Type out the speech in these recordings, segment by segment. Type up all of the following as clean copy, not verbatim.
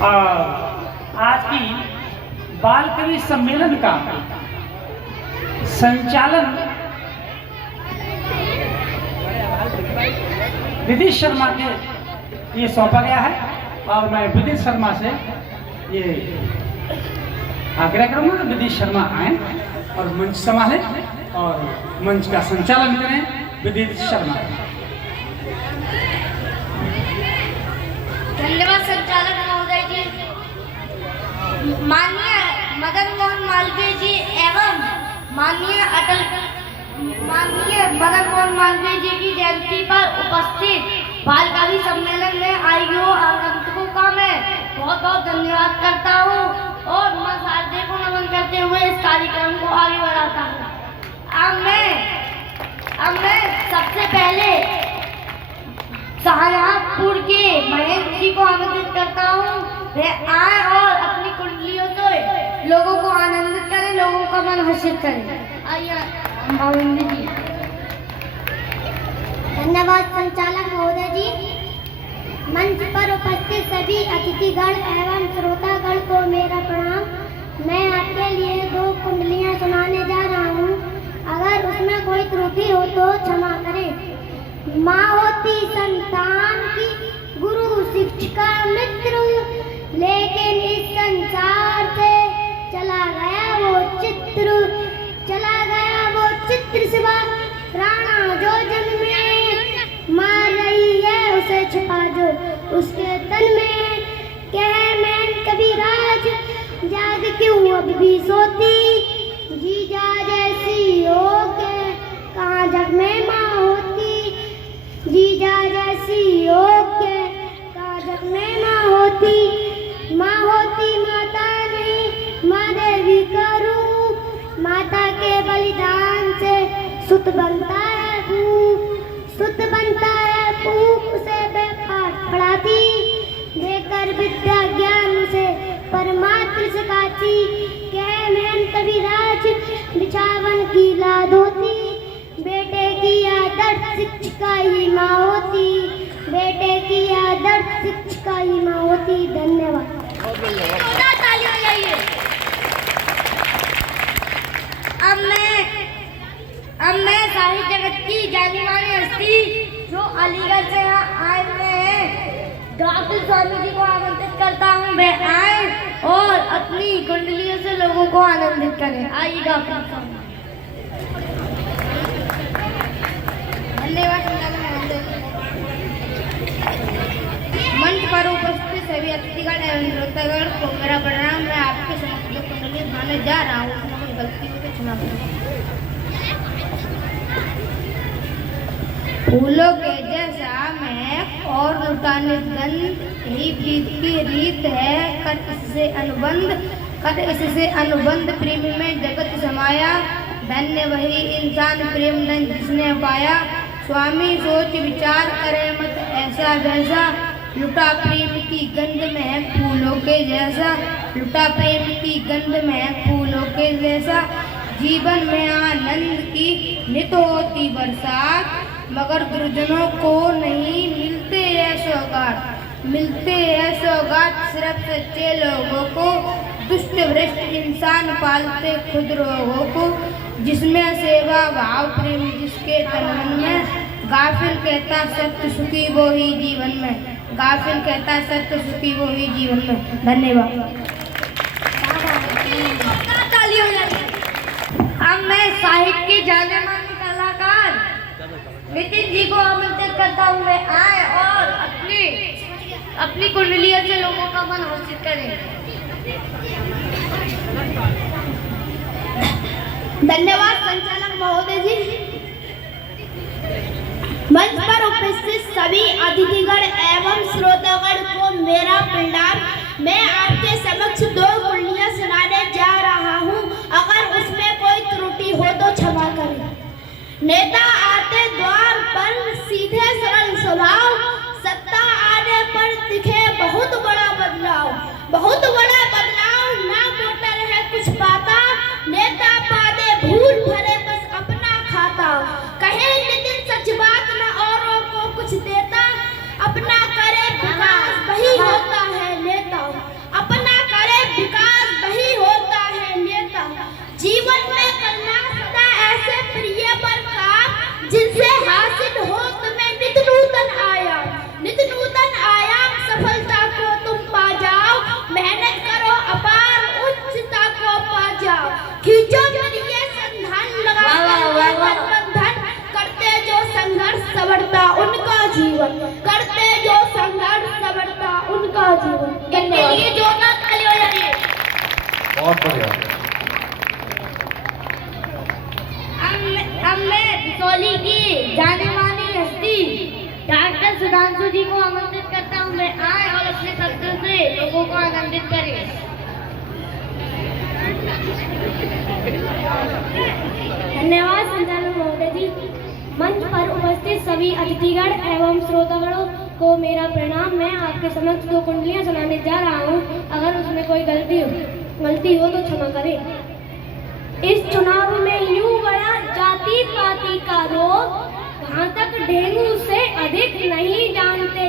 आज की बाल कवि सम्मेलन का संचालन विदित शर्मा के ये सौंपा गया है और मैं विदित शर्मा से ये आग्रह करूंगा विदित शर्मा आए और मंच संभालें और मंच का संचालन करें। विदित शर्मा। धन्यवाद संचालक महोदय जी। माननीय मदन मोहन मालवीय जी एवं माननीय मदन मोहन मालवीय जी की जयंती पर उपस्थित बाल कवि सम्मेलन में आई हो आगंतुकों का मैं बहुत बहुत धन्यवाद करता हूँ और मां शारदे को नमन करते हुए इस कार्यक्रम को आगे बढ़ाता हूँ। अब मैं सबसे पहले शाहजहांपुर के महेंद्र जी को आमंत्रित करता हूँ, वे आए और अपनी कुंडलियों से लोगों को आनंदित करें, लोगों का मन हर्षित करें। आइए महेंद्र जी। धन्यवाद संचालक महोदय जी। मंच पर उपस्थित सभी अतिथिगण एवं श्रोतागण को मेरा प्रणाम। मैं आपके लिए 2 कुंडलियां सुनाने जा रहा हूँ, अगर उसमें कोई त्रुटि हो तो क्षमा करें। माँ होती संतान की, गुरु शिक्षिका मित्र, लेकिन इस संसार से चला गया वो चित्र सिवा प्राणा जो जन्मे, मार रही है उसे छिपा जो उसके तन में। कहे मैं कबीराज जाग क्यों अब भी सोती, जीजा जैसी हो के कहाँ जग में माँ होती, जीजा जैसी हो के कहाँ जग में माँ होती। माँ होती माता नहीं माँ देवी का रूप, माता के बलिदान से सुत बनता है भूप, सुत बनता है भूप उसे बेपाठ पढ़ाती, देकर विद्या ज्ञान से परमात्र सिखाती। कह मैं कबीराज बिछावन की लाद होती, बेटे की आदर्श शिक्षिका ही माँ होती, बेटे की आदर्श शिक्षिका ही माँ होती। धन्यवाद। अब मैं साहित्य जगत की जानी मानी हस्ती जो अलीगढ़ से यहाँ आए हुए हैं डॉक्टर स्वामी जी को आमंत्रित करता हूँ, वे आए और अपनी कुंडलियों से लोगों को आनंदित करें। आइए डॉक्टर स्वामी। धन्यवाद। मंच पर उपस्थित सभी अतिथिगण एवं श्रोतागण को मेरा प्रणाम। मैं आपके समक्ष जो कुंडली सुनाने जा रहा हूँ उसमें कोई गलती हो तो क्षमा करें। फूलों के जैसा महक और लुटाने गंध ही प्रीत की रीत है, कर इससे अनुबंध प्रेम में जगत समाया, धन्य वही इंसान प्रेम धन जिसने पाया। स्वामी सोच विचार करे मत ऐसा वैसा, लुटा प्रेम की गंध में फूलों के जैसा, लुटा प्रेम की गंध में फूलों के जैसा। जीवन में आनंद की नित होती बरसात, मगर दुर्जनों को नहीं मिलते हैं सौगात, मिलते हैं सौगात सिर्फ सच्चे लोगों को। दुष्ट भ्रष्ट इंसान पालते खुद रोगों को, जिसमें सेवा भाव प्रेम जिसके तन मन में, गाफिल कहता सत्य सुखी वो ही जीवन में, गाफिल कहता सत्य सुखी वो ही जीवन में। धन्यवाद। अब मैं साहित्य के जाने माने कलाकार नितिन जी को आमंत्रित करता हूँ, वे आए और अपनी कुंडलियों से लोगों का मन हर्षित करें। धन्यवाद संचालक महोदय जी। मंच पर उपस्थित सभी अतिथिगण एवं श्रोतागण को मेरा प्रणाम। मैं आपके समक्ष 2 कुंडलियां सुनाने जा रहा हूँ, अगर उसमें कोई त्रुटि हो तो क्षमा करें। नेता आते द्वार पर सीधे सरल स्वभाव, सत्ता आने पर दिखे बहुत बड़ा बदलाव, बहुत बड़ा बदलाव ना वोटर है कुछ पाता, नेता पादे भूल भरे बस अपना खाता। कहे लेकिन सच बात न औरों को कुछ देता, अपना करे विकास वही होता है नेता। जीवन, करते जो संघर्ष सबरता उनका जीवन। इनके लिए जोरदार ताली हो जाइए। बहुत बढ़िया। अब मैं बिसौली की जाने मानी हस्ती डॉक्टर सुधांशु जी को आमंत्रित करता हूँ, मैं आए और अपने शब्दों से लोगों को आनंदित करें। धन्यवाद संचालक महोदय जी। मंच पर उपस्थित सभी अतिथिगण एवं श्रोतागणों को मेरा प्रणाम। मैं आपके समक्ष 2 कुंडलियां सुनाने जा रहा हूँ। अगर उसमें कोई गलती हो तो क्षमा करें। इस चुनाव में यूं गया जाति पाति का रोग, घातक डेंगू से अधिक नहीं जानते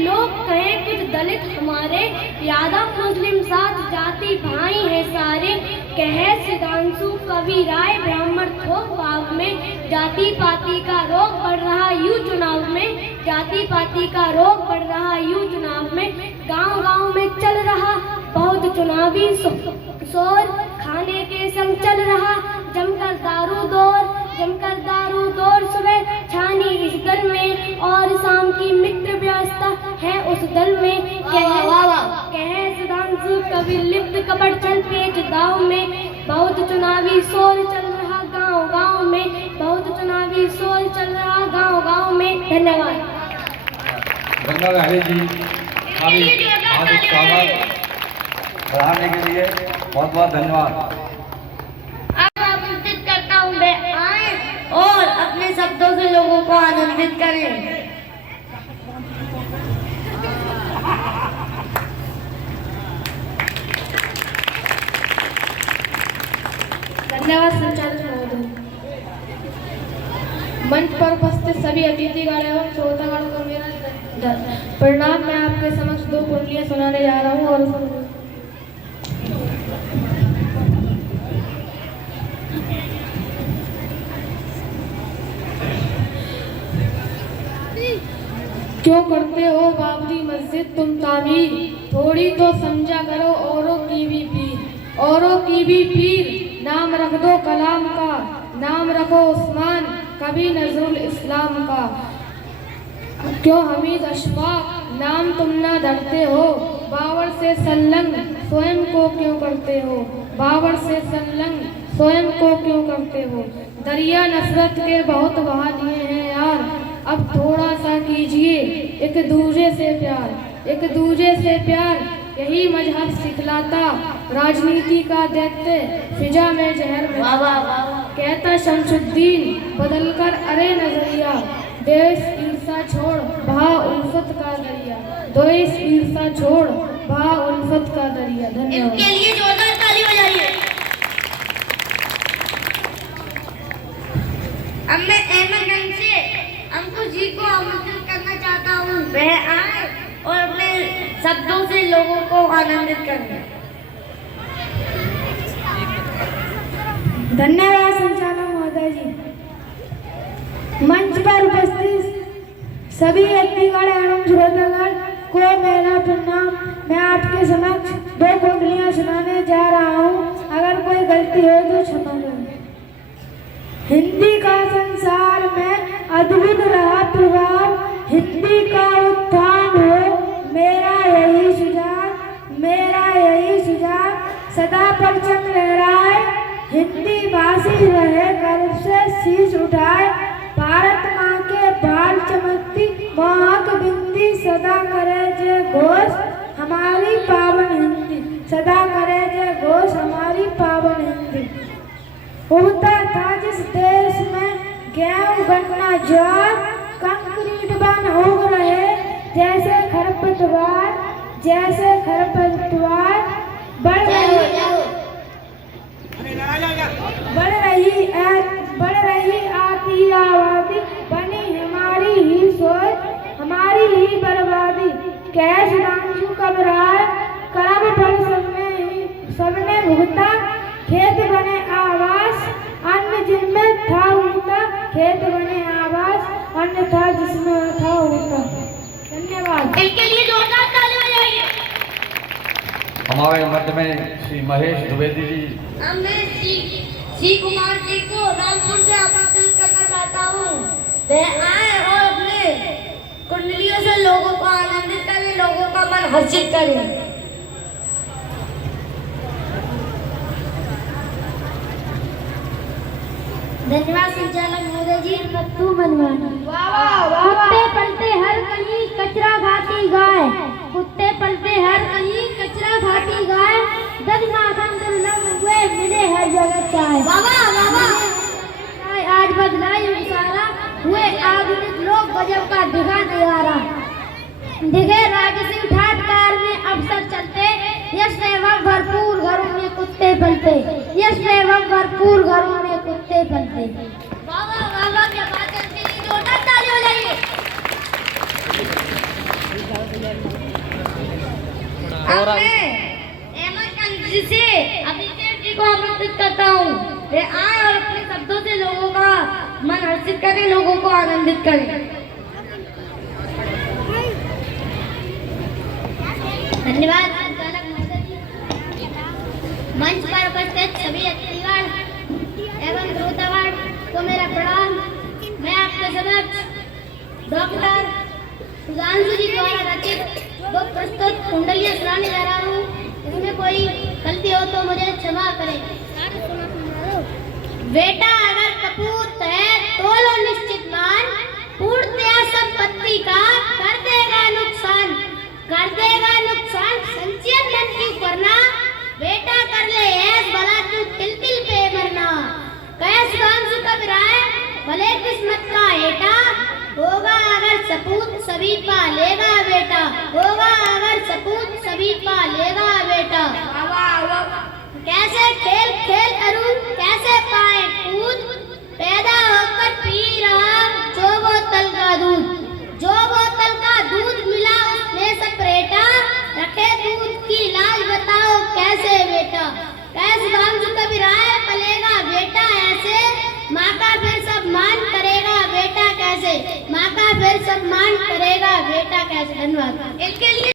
लोग कहें कुछ दलित हमारे, यादव मुस्लिम साथ जाति भाई है सारे। कहे सुधांशु कवि राय ब्राह्मण थोक भाव में, जाति पाति का रोग बढ़ रहा यूं चुनाव में, जाति पाति का रोग बढ़ रहा यूं चुनाव में। गांव गांव में चल रहा बहुत चुनावी शोर, खाने के संग चल रहा जमकर दारू दौर सुबह छानी इस दल में, और शाम की मित्र व्यवस्था है उस दल में। कहे सुधांशु कवि लिप्त कपड़ चल पेच दाव में, बहुत चुनावी शोर चल रहा गांव गांव में, बहुत चुनावी शोर चल रहा गांव गांव में। धन्यवाद। गंगा लहरी जी हार्दिक स्वागत बढ़ाने के लिए बहुत बहुत धन्यवाद। अब आमंत्रित करता हूँ मैं आए और अपने शब्दों से लोगों को आनंदित करें। धन्यवाद संचालक महोदय। मंच पर उपस्थित सभी अतिथिगण एवं श्रोतागण को मेरा प्रणाम। मैं आपके समक्ष 2 कुंडलियां सुनाने जा रहा हूँ और क्यों करते हो बाबरी मस्जिद तुम तामीर, थोड़ी तो समझा करो औरों की भी पीर। नाम रख दो कलाम का, नाम रखो उस्मान कभी नजरुल इस्लाम का। क्यों हमीद अशफाक नाम तुम ना धरते हो, बाबर से संलग्न स्वयं को क्यों करते हो, बाबर से संलग्न स्वयं को क्यों करते हो। दरिया नफरत के बहुत बहा दिए हैं यार, अब थोड़ा सा कीजिए एक दूजे से प्यार, यही मजहब सिखलाता राजनीति का दैत्य फिजा में जहर में। कहता शमशुद्दीन बदलकर अरे नजरिया, देश ईर्षा छोड़ बहा उल्फत का दरिया, देश ईर्षा छोड़ बहा उल्फत का दरिया। धन्यवाद। इनके लिए जोरदार ताली हो जाइए। अब मैं अहमदगंज से अंकुश जी को आमंत्रित करना चाहता हूँ, वह आए और अपने शब्दों से लोगों को आनंदित करें। धन्यवाद संचालक महोदय जी। मंच पर उपस्थित सभी अतिथिगण एवं श्रोतागण को मेरा प्रणाम। मैं आपके समक्ष 2 कुंडलियां सुनाने जा रहा हूँ। अगर कोई गलती हो तो क्षमा करें। हिंदी का संसार में अद्भुत रहा प्रभाव, हिंदी का उत्थान हो मेरा यही सुझाव, सदा परचम लहराए हिंदी भाषी रहे गर्व से शीश उठाए। भारत माँ के बाल चमकती मोहक बिंदी, सदा करे जय घोष हमारी पावन हिंदी, सदा करे जय घोष हमारी पावन हिंदी। उगता था जिस देश में गेहूं गन्ना ज्वार, कंक्रीट बन उग रहे जैसे खरपतवार, बढ़ रही आती आबादी, बनी हमारी ही सोच हमारी ही बर्बादी। कैश रामसू कब राय कर्म फल सबने भुगता, खेत बने आवास अन्न जिनमें था उनका, खेत बने आवास अन्न था जिसमें था उनका। धन्यवाद। इनके लिए जोरदार ताली हो जाइए। हमारे मध्य में श्री महेश द्विवेदी जी। मैं श्री कुमार जी को रामपुर से आमंत्रित करना चाहता हूँ। वे आए और अपने कुंडलियों से लोगों को आनंदित करें, लोगों का मन हर्षित करें। धन्यवाद संचालक महोदय जी। पत्तू मनवानी। वाह वाह वाह वाह। कुत्ते पलते हर कहीं कचरा खाती गाय, कुत्ते पलते हर कहीं कचरा खाती गाय, दस माखन दुर्लभ हुए मिले हर जगह चाय। वाह वाह वाह वाह। आज बदला युग सारा, हुए आधुनिक लोग गजब का दिखा नजारा। दिखे राजसी ठाट कार में अफसर चलते, यश एवं भरपूर घरों में कुत्ते पलते, यश एवं भरपूर घरों में कुत्ते पलते। वाह वाह वाह वाह, क्या बात है, इसके लिए जोरदार ताली हो जाइए। अब मैं अहमद चंद जी से अभिषेक जी को आमंत्रित करता हूँ, वे आए और अपने शब्दों से लोगों का मन हर्षित करें, लोगों को आनंदित करें। धन्यवाद संचालक महोदय जी। मंच पर उपस्थित सभी अतिथिगण एवं श्रोतागण को मेरा प्रणाम। मैं आपके समक्ष डॉक्टर सुधांशु जी द्वारा रचित दो प्रस्तुत कुंडलियां सुनाने जा रहा हूँ। इसमें कोई गलती हो तो मुझे क्षमा करें। बेटा अगर कपूत है तो लो निश्चित मान, पूर्णतया संपत्ति का कर देगा नुकसान, कर देगा नुकसान संचयन धन क्यों करना, बेटा कर ले ऐस भला तू तिल तिल पे मरना। कहे सुधांशु कबीर आए भले किस्मत का हेटा, होगा अगर सपूत सभी पालेगा बेटा, होगा अगर सपूत सभी पालेगा बेटा। कैसे खेल खेल अरुण कैसे पाए कूद, पैदा होकर पी रहा जो बोतल का दूध, जो बोतल का दूध मिला उसमें सेपरेटा, रखे दूध की लाज बताओ कैसे बेटा। कैसे सुधांशु कबीर आए पलेगा बेटा ऐसे, माँ का फिर सम्मान करेगा बेटा कैसे, माँ का फिर सम्मान करेगा बेटा कैसे। धन्यवाद। इनके लिए